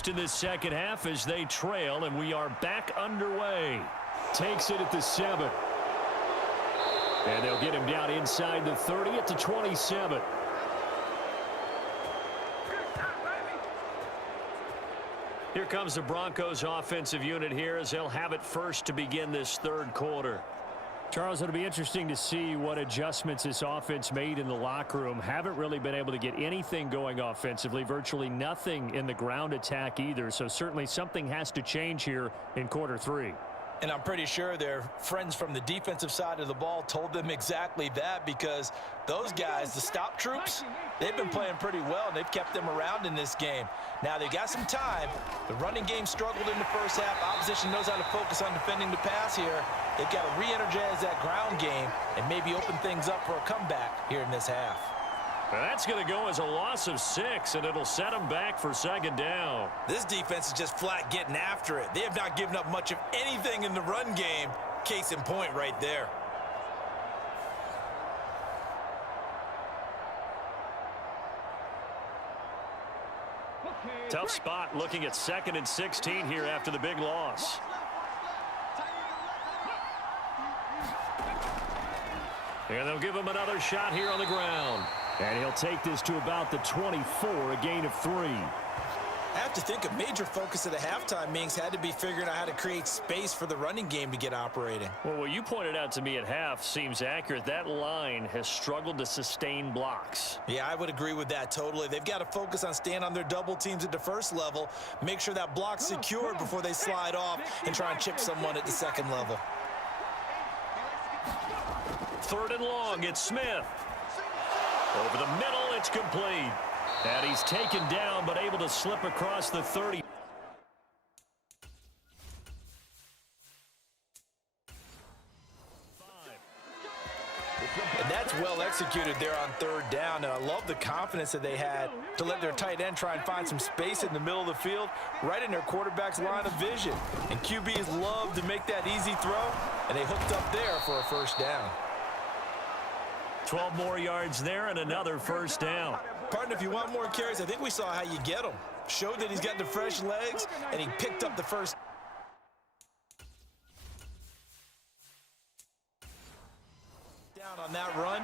engaged in this second half as they trail, and we are back underway. Takes it at the 7. And they'll get him down inside the 30 at the 27. Here comes the Broncos offensive unit here as they'll have it first to begin this third quarter. Charles, it'll be interesting to see what adjustments this offense made in the locker room. Haven't really been able to get anything going offensively, virtually nothing in the ground attack either. So certainly something has to change here in quarter 3. And I'm pretty sure their friends from the defensive side of the ball told them exactly that, because those guys, the stop troops, they've been playing pretty well, and they've kept them around in this game. Now, they've got some time. The running game struggled in the first half. Opposition knows how to focus on defending the pass here. They've got to re-energize that ground game and maybe open things up for a comeback here in this half. Well, that's going to go as a loss of 6, and it'll set them back for second down. This defense is just flat getting after it. They have not given up much of anything in the run game. Case in point right there. Tough spot looking at 2nd and 16 here after the big loss. And they'll give him another shot here on the ground. And he'll take this to about the 24, a gain of 3. I have to think a major focus of the halftime meetings had to be figuring out how to create space for the running game to get operating. Well, what you pointed out to me at half seems accurate. That line has struggled to sustain blocks. Yeah, I would agree with that totally. They've got to focus on staying on their double teams at the first level, make sure that block's secured before they slide off and try and chip someone at the second level. 3rd and long, it's Smith. Over the middle, it's complete. And he's taken down, but able to slip across the 30. And that's well executed there on 3rd down. And I love the confidence that they had to let their tight end try and find some space in the middle of the field, right in their quarterback's line of vision. And QBs love to make that easy throw, and they hooked up there for a 1st down. 12 more yards there and another 1st down. Partner, if you want more carries, I think we saw how you get them. Showed that he's got the fresh legs, and he picked up the 1st. Down on that run.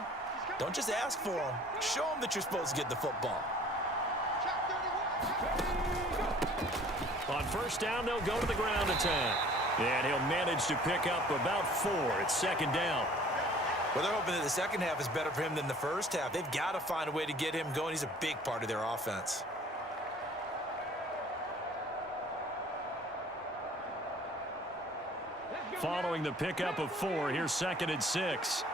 Don't just ask for him. Show him that you're supposed to get the football. On 1st down, they'll go to the ground attack. And he'll manage to pick up about 4. It's 2nd down. Well, they're hoping that the second half is better for him than the first half. They've got to find a way to get him going. He's a big part of their offense. Following the pickup of 4, here's 2nd and 6.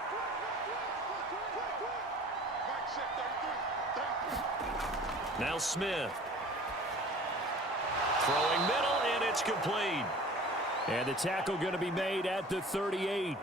Now Smith. Throwing middle, and it's complete. And the tackle going to be made at the 38.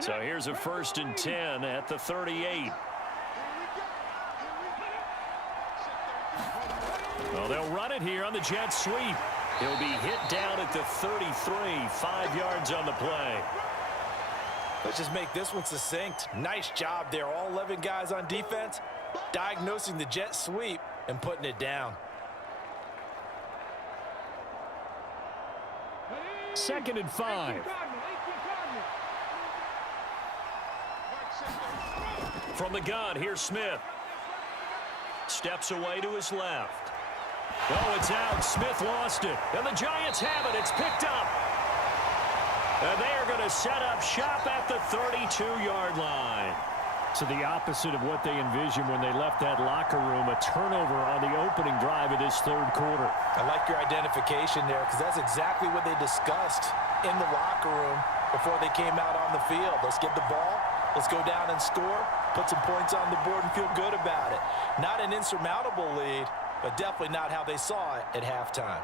So here's a 1st and 10 at the 38. Well, they'll run it here on the jet sweep. He'll be hit down at the 33, 5 yards on the play. Let's just make this one succinct. Nice job there. All 11 guys on defense diagnosing the jet sweep and putting it down. 2nd and 5. From the gun, here's Smith. Steps away to his left. Oh, it's out. Smith lost it. And the Giants have it. It's picked up. And they are going to set up shop at the 32-yard line. So the opposite of what they envisioned when they left that locker room, a turnover on the opening drive of this third quarter. I like your identification there, because that's exactly what they discussed in the locker room before they came out on the field. Let's get the ball. Let's go down and score, put some points on the board, and feel good about it. Not an insurmountable lead, but definitely not how they saw it at halftime.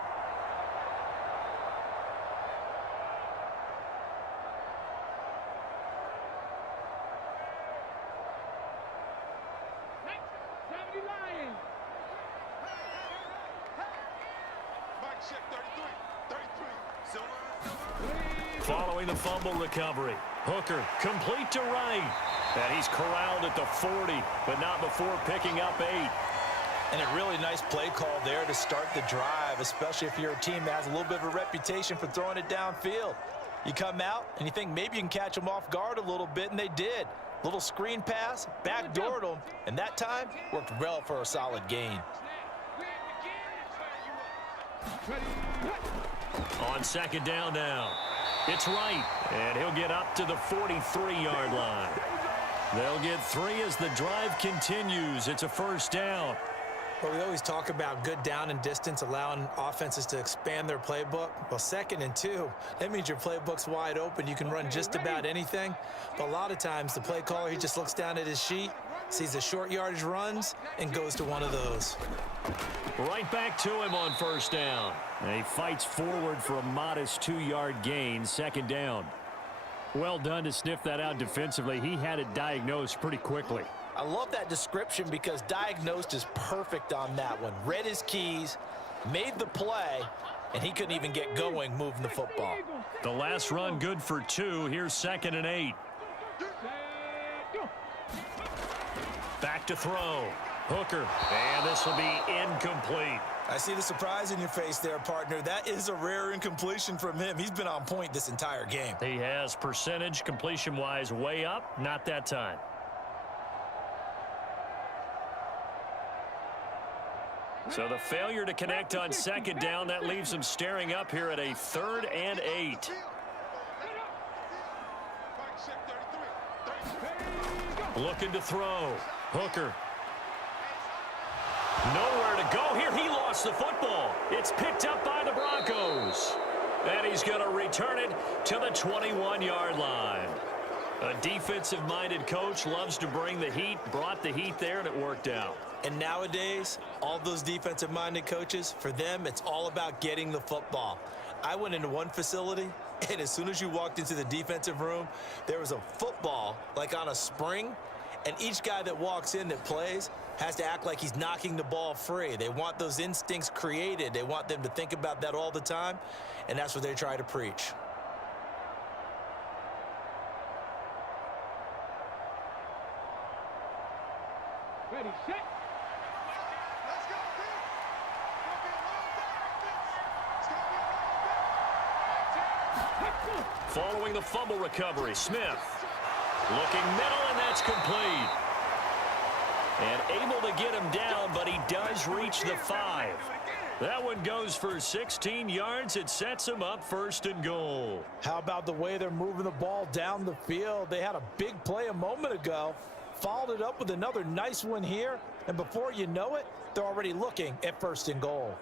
Following the fumble recovery, Hooker complete to right. And he's corralled at the 40, but not before picking up 8. And a really nice play call there to start the drive, especially if you're a team that has a little bit of a reputation for throwing it downfield. You come out and you think maybe you can catch them off guard a little bit, and they did. Little screen pass, backdoored them, and that time worked well for a solid gain. On second down now, it's right, and he'll get up to the 43-yard line. They'll get 3 as the drive continues. It's a first down. Well, we always talk about good down and distance, allowing offenses to expand their playbook. Well, 2nd and 2, that means your playbook's wide open. You can run just about anything. But a lot of times, the play caller, he just looks down at his sheet, sees the short yardage runs, and goes to one of those. Right back to him on first down. And he fights forward for a modest 2-yard gain, second down. Well done to sniff that out defensively. He had it diagnosed pretty quickly. I love that description because diagnosed is perfect on that one. Read his keys, made the play, and he couldn't even get going moving the football. The last run good for 2. Here's 2nd and 8. Back to throw. Hooker, and this will be incomplete. I see the surprise in your face there, partner. That is a rare incompletion from him. He's been on point this entire game. He has percentage completion-wise way up, not that time. So the failure to connect on second down, that leaves him staring up here at a 3rd and 8. Looking to throw. Hooker. Nowhere to go here. He lost the football. It's picked up by the Broncos. And he's going to return it to the 21-yard line. A defensive-minded coach loves to bring the heat, brought the heat there, and it worked out. And nowadays, all those defensive-minded coaches, for them, it's all about getting the football. I went into one facility, and as soon as you walked into the defensive room, there was a football, like on a spring, and each guy that walks in that plays has to act like he's knocking the ball free. They want those instincts created. They want them to think about that all the time, and that's what they try to preach. Ready, set. Following the fumble recovery, Smith. Looking middle, and that's complete. And able to get him down, but he does reach the 5. That one goes for 16 yards. It sets him up 1st and goal. How about the way they're moving the ball down the field? They had a big play a moment ago, followed it up with another nice one here, and before you know it, they're already looking at 1st and goal.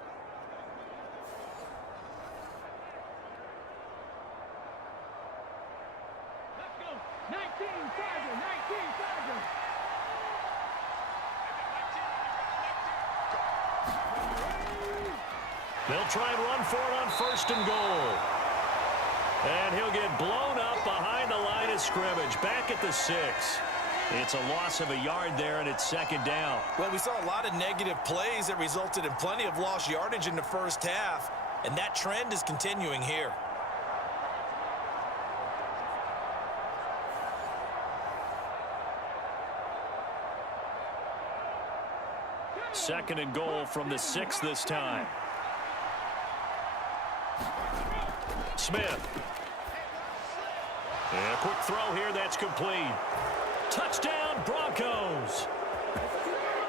Let's go. 19, Tiger, 19, Tiger. They'll try and run for it on 1st and goal. And he'll get blown up behind the line of scrimmage, back at the 6. It's a loss of a yard there, and it's 2nd down. Well, we saw a lot of negative plays that resulted in plenty of lost yardage in the first half, and that trend is continuing here. 2nd and goal from the 6 this time. Smith. And a quick throw here, that's complete. Touchdown, Broncos.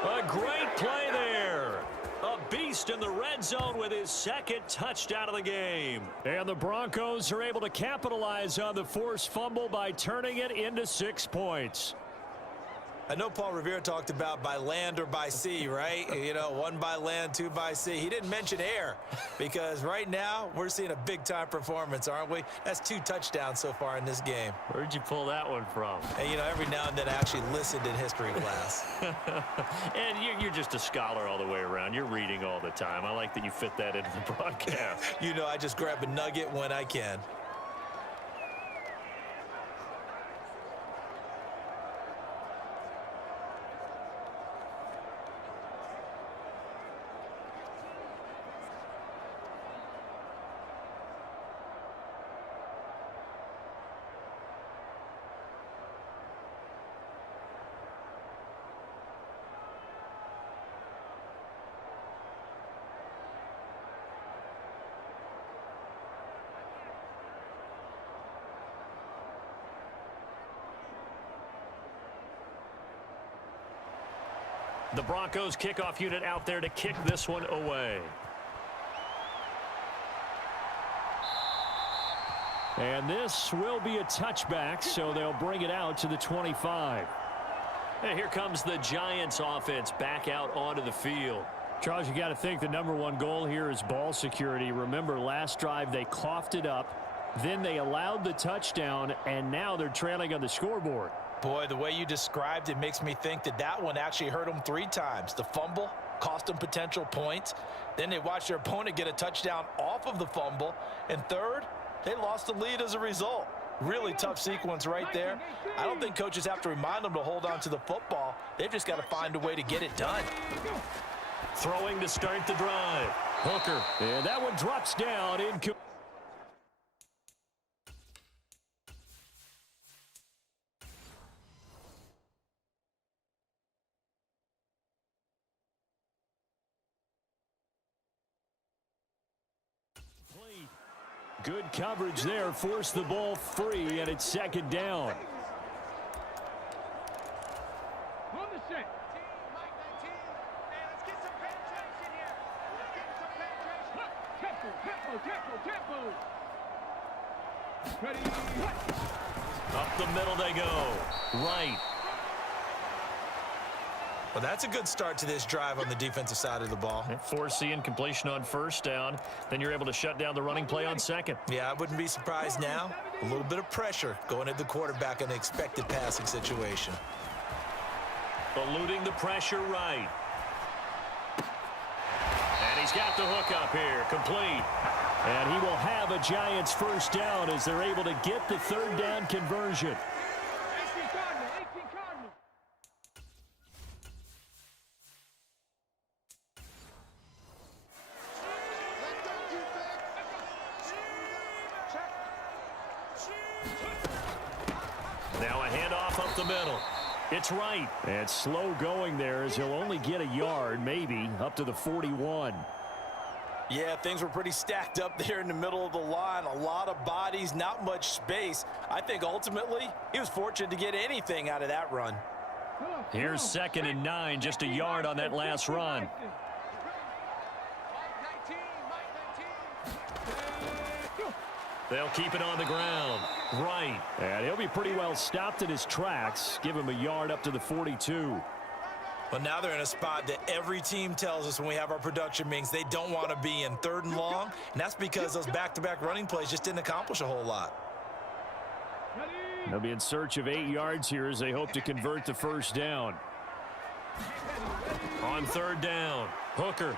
A great play there. A beast in the red zone with his 2nd touchdown of the game. And the Broncos are able to capitalize on the forced fumble by turning it into 6 points. I know Paul Revere talked about by land or by sea, right? You know, 1 by land, 2 by sea. He didn't mention air because right now we're seeing a big-time performance, aren't we? That's 2 touchdowns so far in this game. Where'd you pull that one from? And, you know, every now and then I actually listened in history class. And you're just a scholar all the way around. You're reading all the time. I like that you fit that into the broadcast. You know, I just grab a nugget when I can. The Broncos kickoff unit out there to kick this one away. And this will be a touchback, so they'll bring it out to the 25. And here comes the Giants offense back out onto the field. Charles, you got to think the #1 goal here is ball security. Remember, last drive they coughed it up, then they allowed the touchdown, and now they're trailing on the scoreboard. Boy, the way you described it makes me think that that one actually hurt them 3 times. The fumble cost them potential points. Then they watched their opponent get a touchdown off of the fumble. And third, they lost the lead as a result. Really tough sequence right there. I don't think coaches have to remind them to hold on to the football. They've just got to find a way to get it done. Throwing to start the drive. Hooker. And that one drops down. Good coverage there. Forced the ball free, and it's 2nd down. On the set. Tempo. Ready. Up the middle they go. Right. Well, that's a good start to this drive on the defensive side of the ball. Force the incompletion on 1st down. Then you're able to shut down the running play on 2nd. Yeah, I wouldn't be surprised now. A little bit of pressure going at the quarterback in an expected passing situation. Eluding the pressure right. And he's got the hook up here. Complete. And he will have a Giants 1st down as they're able to get the 3rd down conversion. 18 Cardinal. Now a handoff up the middle. It's right. And slow going there as he'll only get a yard, maybe, up to the 41. Yeah, things were pretty stacked up there in the middle of the line. A lot of bodies, not much space. I think ultimately he was fortunate to get anything out of that run. Here's 2nd and 9, just a yard on that last run. They'll keep it on the ground. Right. And he'll be pretty well stopped in his tracks. Give him a yard up to the 42. But now they're in a spot that every team tells us when we have our production meetings they don't want to be in, 3rd and long. And that's because those back-to-back running plays just didn't accomplish a whole lot. They'll be in search of 8 yards here as they hope to convert the 1st down. On 3rd down, Hooker.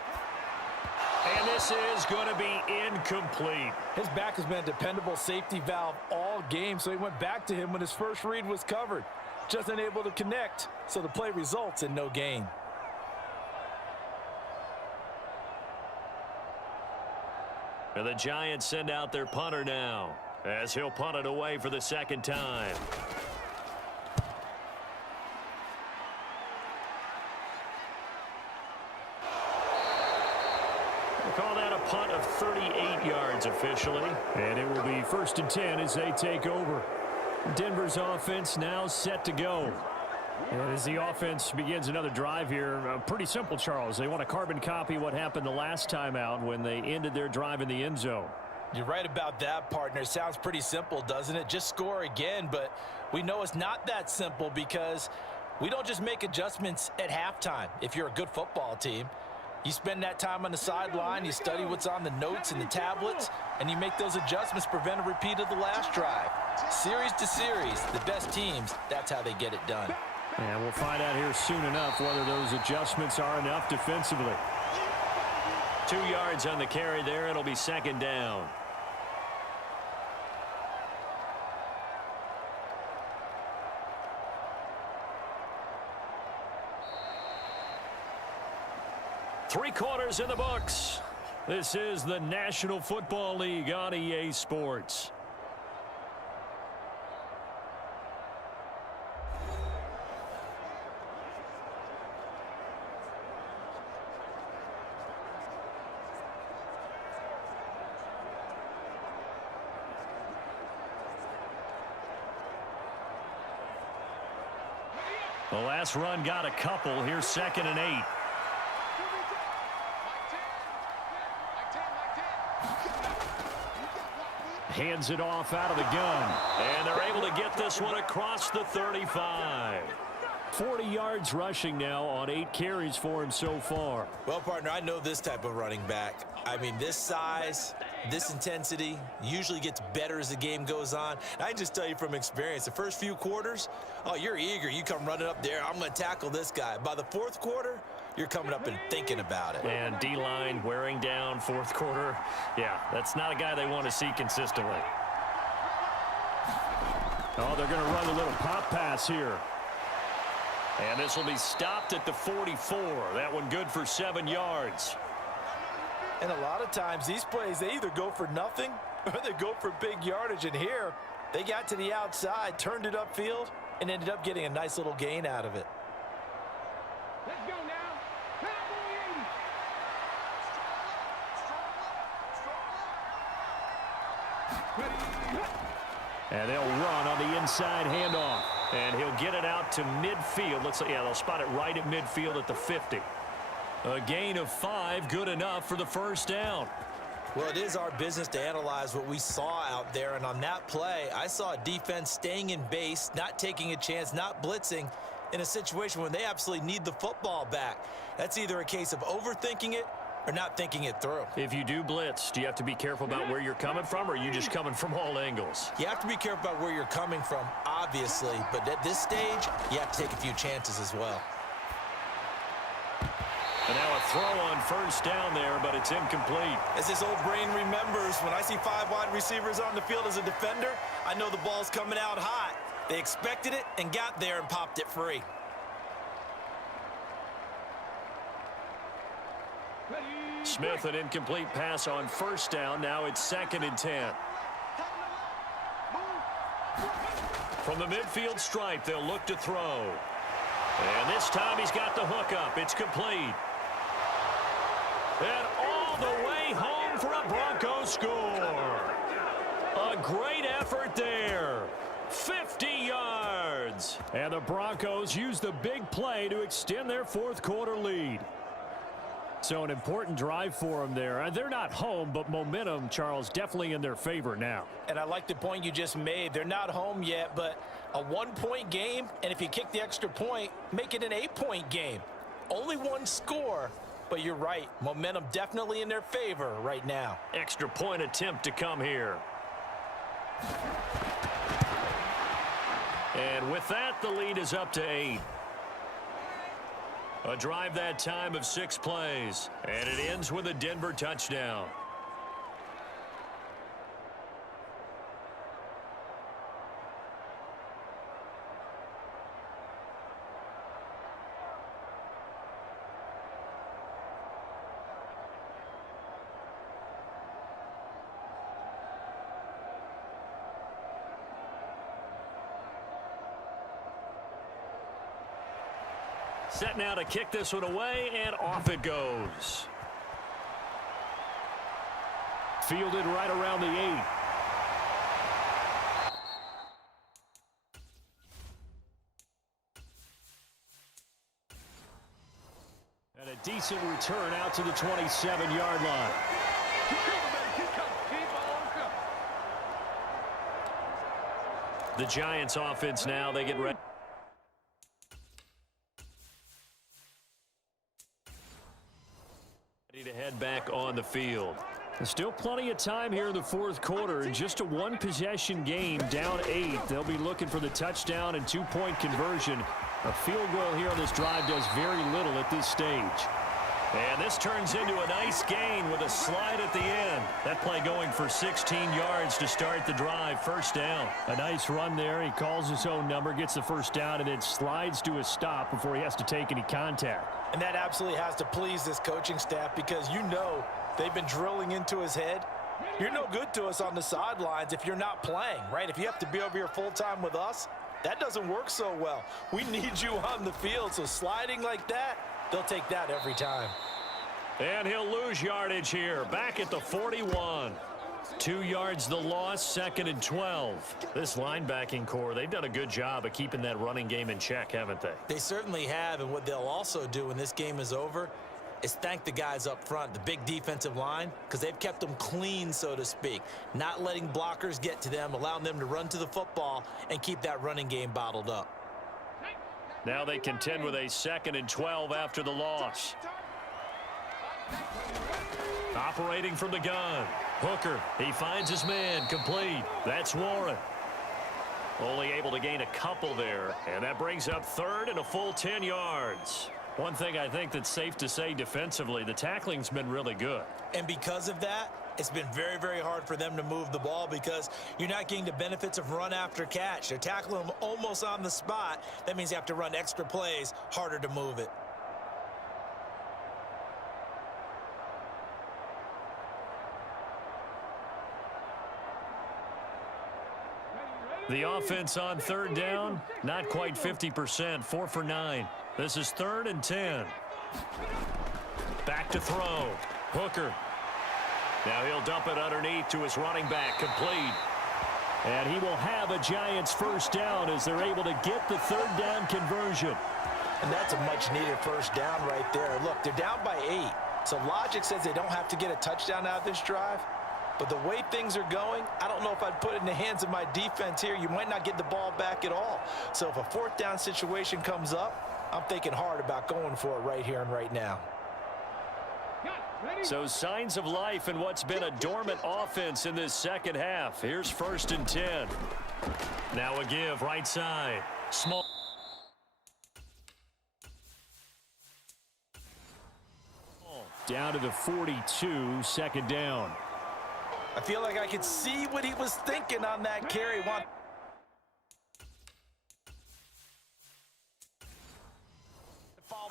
And this is going to be incomplete. His back has been a dependable safety valve all game, so he went back to him when his first read was covered. Just unable to connect, so the play results in no gain. And the Giants send out their punter now as he'll punt it away for the 2nd time. We'll call that a punt of 38 yards officially. And it will be 1st and 10 as they take over. Denver's offense now set to go. And as the offense begins another drive here, pretty simple, Charles. They want to carbon copy what happened the last time out when they ended their drive in the end zone. You're right about that, partner. It sounds pretty simple, doesn't it? Just score again, but we know it's not that simple because we don't just make adjustments at halftime if you're a good football team. You spend that time on the sideline, you study what's on the notes and the tablets, and you make those adjustments, prevent a repeat of the last drive. Series to series, the best teams, that's how they get it done. And we'll find out here soon enough whether those adjustments are enough defensively. 2 yards on the carry there. It'll be 2nd down. Three quarters in the books. This is the National Football League on EA Sports. The last run got a couple. Here's 2nd and 8. Hands it off out of the gun. And they're able to get this one across the 35. 40 yards rushing now on 8 carries for him so far. Well, partner, I know this type of running back. I mean, this size, this intensity usually gets better as the game goes on. And I can just tell you from experience, the first few quarters, oh, you're eager. You come running up there. I'm going to tackle this guy. By the 4th quarter, you're coming up and thinking about it. And D-line wearing down 4th quarter. Yeah, that's not a guy they want to see consistently. Oh, they're going to run a little pop pass here. And this will be stopped at the 44. That one good for 7 yards. And a lot of times these plays, they either go for nothing or they go for big yardage. And here, they got to the outside, turned it upfield, and ended up getting a nice little gain out of it. Let's go now. Cowboy 80. And they'll run on the inside handoff. And he'll get it out to midfield. Looks like, yeah, they'll spot it right at midfield at the 50. A gain of 5, good enough for the first down. Well, it is our business to analyze what we saw out there. And on that play, I saw a defense staying in base, not taking a chance, not blitzing in a situation when they absolutely need the football back. That's either a case of overthinking it or not thinking it through. If you do blitz, do you have to be careful about where you're coming from, or are you just coming from all angles? You have to be careful about where you're coming from, obviously. But at this stage, you have to take a few chances as well. And now a throw on first down there, but it's incomplete. As this old brain remembers, when I see 5 wide receivers on the field as a defender, I know the ball's coming out hot. They expected it and got there and popped it free. Smith, an incomplete pass on first down. Now it's 2nd and 10. From the midfield stripe, they'll look to throw. And this time he's got the hook up. It's complete. And all the way home for a Broncos score. A great effort there. 50 yards. And the Broncos use the big play to extend their 4th quarter lead. So an important drive for them there. They're not home, but momentum, Charles, definitely in their favor now. And I like the point you just made. They're not home yet, but a 1-point game, and if you kick the extra point, make it an 8-point game. Only 1 score, but you're right. Momentum definitely in their favor right now. Extra point attempt to come here. And with that, the lead is up to 8. A drive that time of 6 plays, and it ends with a Denver touchdown. Set now to kick this one away, and off it goes. Fielded right around the 8. And a decent return out to the 27-yard line. The Giants offense now, they get ready to head back on the field. There's still plenty of time here in the 4th quarter. In just a 1-possession game, down 8. They'll be looking for the touchdown and 2-point conversion. A field goal here on this drive does very little at this stage. And this turns into a nice gain with a slide at the end. That play going for 16 yards to start the drive. First down. A nice run there. He calls his own number, gets the first down, and then slides to a stop before he has to take any contact. And that absolutely has to please this coaching staff, because you know they've been drilling into his head. You're no good to us on the sidelines if you're not playing, right? If you have to be over here full-time with us, that doesn't work so well. We need you on the field, so sliding like that, they'll take that every time. And he'll lose yardage here, back at the 41. 2 yards the loss, 2nd and 12. This linebacking core, they've done a good job of keeping that running game in check, haven't they? They certainly have, and what they'll also do when this game is over is thank the guys up front, the big defensive line, because they've kept them clean, so to speak, not letting blockers get to them, allowing them to run to the football and keep that running game bottled up. Now they contend with a 2nd and 12 after the loss. Operating from the gun. Hooker, he finds his man, complete. That's Warren. Only able to gain a couple there, and that brings up 3rd and a full 10 yards. One thing I think that's safe to say defensively, the tackling's been really good. And because of that, it's been very, very hard for them to move the ball because you're not getting the benefits of run after catch. They're tackling them almost on the spot. That means you have to run extra plays, harder to move it. The offense on 3rd down, not quite 50%, 4 for 9. This is 3rd and 10. Back to throw. Hooker. Now he'll dump it underneath to his running back, complete. And he will have a Giants 1st down as they're able to get the 3rd down conversion. And that's a much-needed 1st down right there. Look, they're down by 8. So logic says they don't have to get a touchdown out of this drive. But the way things are going, I don't know if I'd put it in the hands of my defense here. You might not get the ball back at all. So if a 4th down situation comes up, I'm thinking hard about going for it right here and right now. So signs of life in what's been a dormant offense in this 2nd half. Here's 1st and 10. Now a give right side. Small. Down to the 42, 2nd down. I feel like I could see what he was thinking on that carry. Follow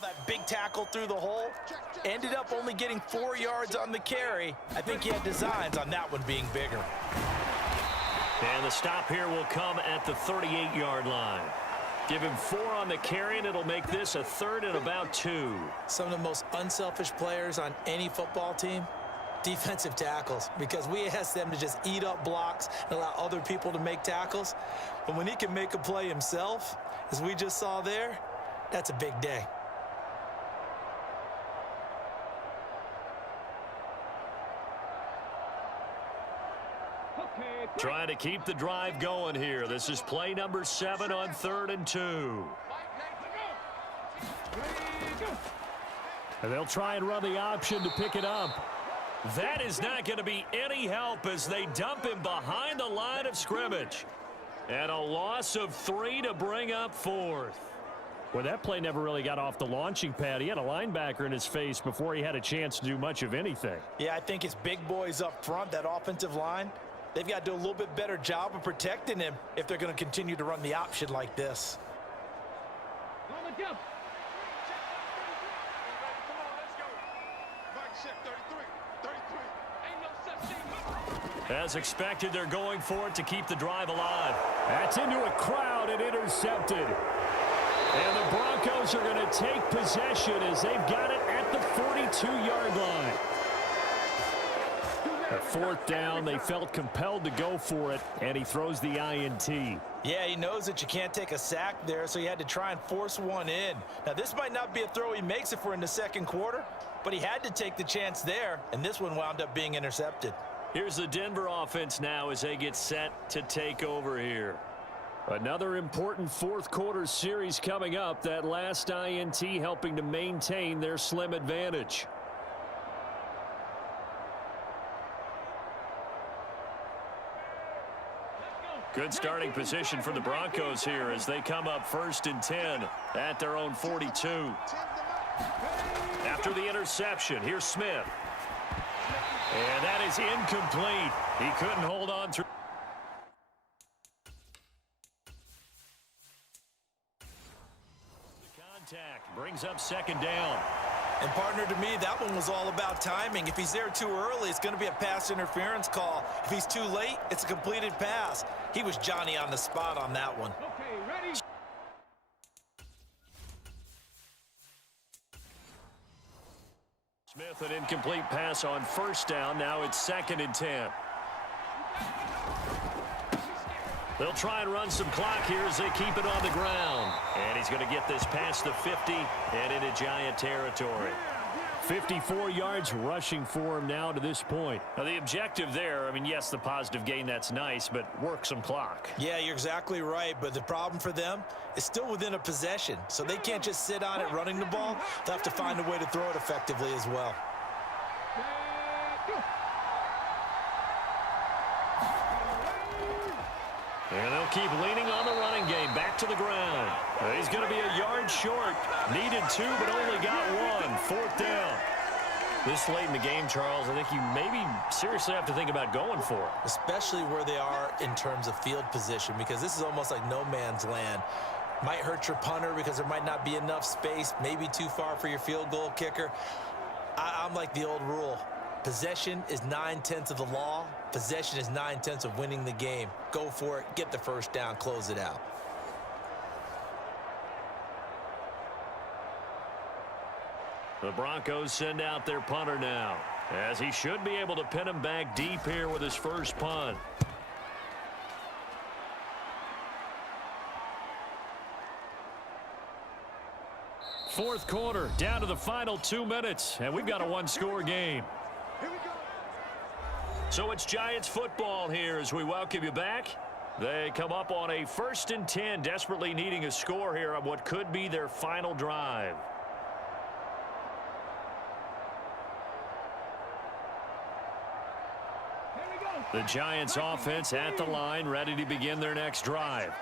that big tackle through the hole. Ended up only getting 4 yards on the carry. I think he had designs on that one being bigger. And the stop here will come at the 38-yard line. Give him 4 on the carry, and it'll make this a 3rd and about 2. Some of the most unselfish players on any football team, defensive tackles, because we ask them to just eat up blocks and allow other people to make tackles. But when he can make a play himself, as we just saw there, that's a big day. Trying to keep the drive going here. This is play number 7 on 3rd and 2. And they'll try and run the option to pick it up. That is not going to be any help as they dump him behind the line of scrimmage. And a loss of 3 to bring up 4th. Well, that play never really got off the launching pad. He had a linebacker in his face before he had a chance to do much of anything. Yeah, I think it's big boys up front, that offensive line. They've got to do a little bit better job of protecting him if they're going to continue to run the option like this. On the jump. As expected, they're going for it to keep the drive alive. That's into a crowd and intercepted. And the Broncos are going to take possession as they've got it at the 42-yard line. A 4th down, they felt compelled to go for it, and he throws the INT. Yeah, he knows that you can't take a sack there, so he had to try and force one in. Now, this might not be a throw he makes if we're in the 2nd quarter, but he had to take the chance there, and this one wound up being intercepted. Here's the Denver offense now as they get set to take over here. Another important 4th quarter series coming up. That last INT helping to maintain their slim advantage. Good starting position for the Broncos here as they come up 1st and 10 at their own 42. After the interception, here's Smith. And that is incomplete. He couldn't hold on through. The contact brings up 2nd down. And partner, to me, that one was all about timing. If he's there too early, it's going to be a pass interference call. If he's too late, it's a completed pass. He was Johnny on the spot on that one. Okay, ready? Smith, an incomplete pass on 1st down. Now it's 2nd and 10. They'll try and run some clock here as they keep it on the ground. And he's going to get this past the 50 and into Giant territory. 54 yards rushing for him now to this point. Now the objective there, I mean, yes, the positive gain, that's nice, but work some clock. Yeah, you're exactly right, but the problem for them is still within a possession, so they can't just sit on it running the ball. They'll have to find a way to throw it effectively as well. And they'll keep leaning on the running game. Back to the ground. He's going to be a yard short. Needed 2, but only got 1. Fourth down. This late in the game, Charles, I think you maybe seriously have to think about going for it. Especially where they are in terms of field position, because this is almost like no man's land. Might hurt your punter because there might not be enough space, maybe too far for your field goal kicker. I'm like the old rule. Possession is 9/10 of the law. Possession is 9/10 of winning the game. Go for it, get the first down, close it out. The Broncos send out their punter now, as he should be able to pin him back deep here with his first punt. Fourth quarter, down to the final 2 minutes, and we've got a one-score game. So it's Giants football here as we welcome you back. They come up on a 1st and 10, desperately needing a score here on what could be their final drive. The Giants offense at the line, ready to begin their next drive.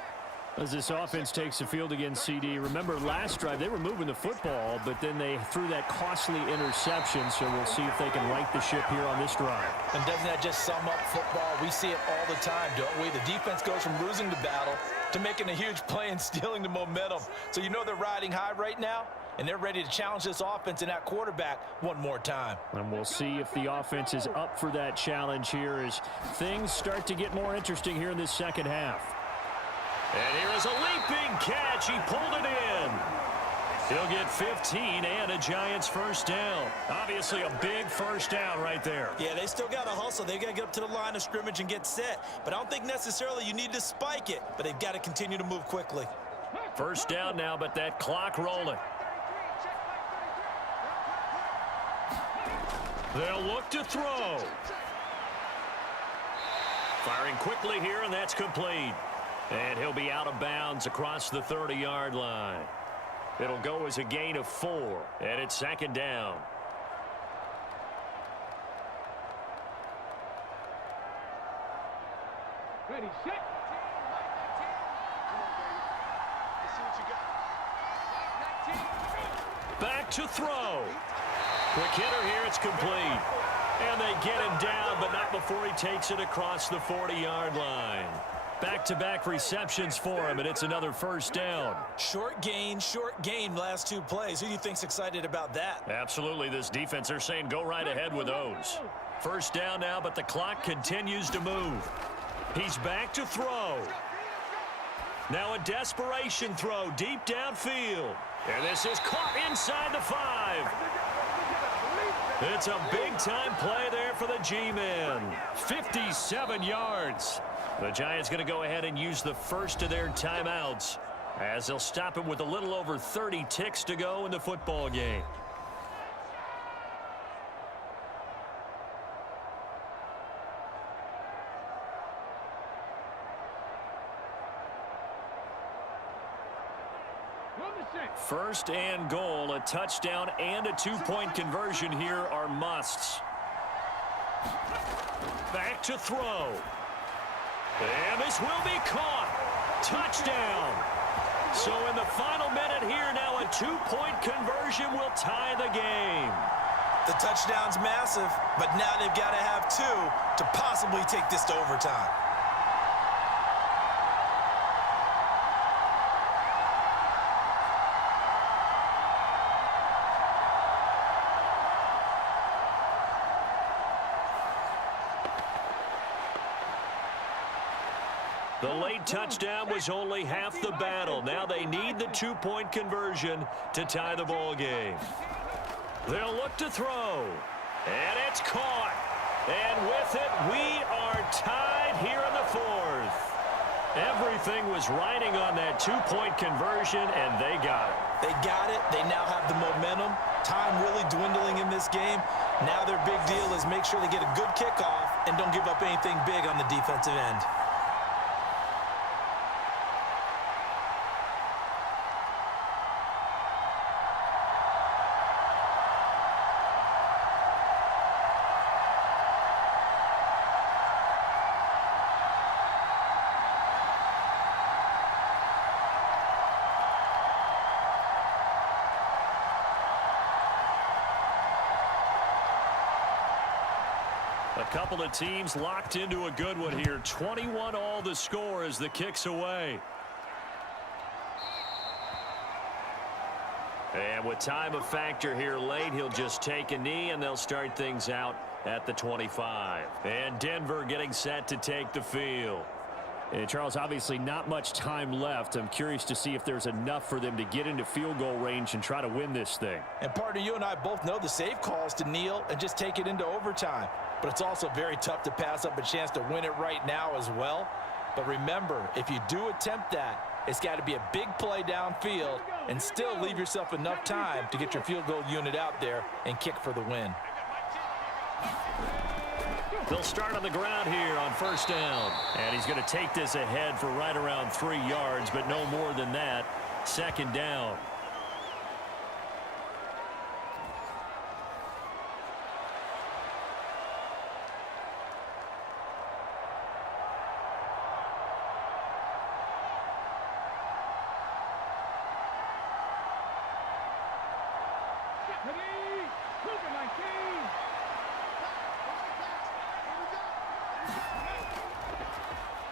As this offense takes the field against CD, remember last drive they were moving the football, but then they threw that costly interception, so we'll see if they can right the ship here on this drive. And doesn't that just sum up football? We see it all the time, don't we? The defense goes from losing the battle to making a huge play and stealing the momentum. So you know they're riding high right now, and they're ready to challenge this offense and that quarterback one more time. And we'll see if the offense is up for that challenge here as things start to get more interesting here in this second half. And here is a leaping catch. He pulled it in. He'll get 15 and a Giants first down. Obviously a big first down right there. Yeah, they still got to hustle. They've got to get up to the line of scrimmage and get set. But I don't think necessarily you need to spike it, but they've got to continue to move quickly. First down now, but that clock rolling. They'll look to throw. Firing quickly here, and that's complete. And he'll be out of bounds across the 30-yard line. It'll go as a gain of 4, and it's second down. Ready, set. Back to throw. Quick hitter here, it's complete. And they get him down, but not before he takes it across the 40-yard line. Back-to-back receptions for him, and it's another first down. Short gain, last 2 plays. Who do you think's excited about that? Absolutely, this defense, they're saying go right ahead with those. First down now, but the clock continues to move. He's back to throw. Now a desperation throw deep downfield. And this is caught inside the 5. It's a big-time play there for the G-men. 57 yards. The Giants going to go ahead and use the first of their timeouts as they'll stop it with a little over 30 ticks to go in the football game. First and goal, a touchdown and a 2-point conversion here are musts. Back to throw. And this will be caught. Touchdown. So in the final minute here now, a 2-point conversion will tie the game. The touchdown's massive, but now they've got to have 2 to possibly take this to overtime. The late touchdown was only half the battle. Now they need the 2-point conversion to tie the ball game. They'll look to throw. And it's caught. And with it, we are tied here in the fourth. Everything was riding on that two-point conversion, and they got it. They got it. They now have the momentum. Time really dwindling in this game. Now their big deal is make sure they get a good kickoff and don't give up anything big on the defensive end. A couple of teams locked into a good one here. 21 all the score as the kick's away. And with time a factor here late, he'll just take a knee and they'll start things out at the 25. And Denver getting set to take the field. And Charles, obviously not much time left. I'm curious to see if there's enough for them to get into field goal range and try to win this thing. And partner, you and I both know the safe call is to kneel and just take it into overtime. But it's also very tough to pass up a chance to win it right now as well. But remember, if you do attempt that, it's got to be a big play downfield and still leave yourself enough time to get your field goal unit out there and kick for the win. They'll start on the ground here on first down. And he's going to take this ahead for right around 3 yards, but no more than that. Second down.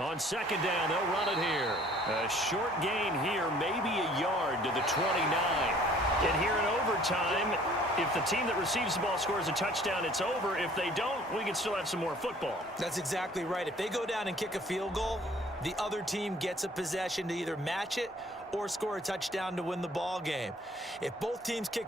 On second down, they'll run it here. A short gain here, maybe a yard to the 29. And here in overtime, if the team that receives the ball scores a touchdown, it's over. If they don't, we can still have some more football. That's exactly right. If they go down and kick a field goal, the other team gets a possession to either match it or score a touchdown to win the ball game. If both teams kick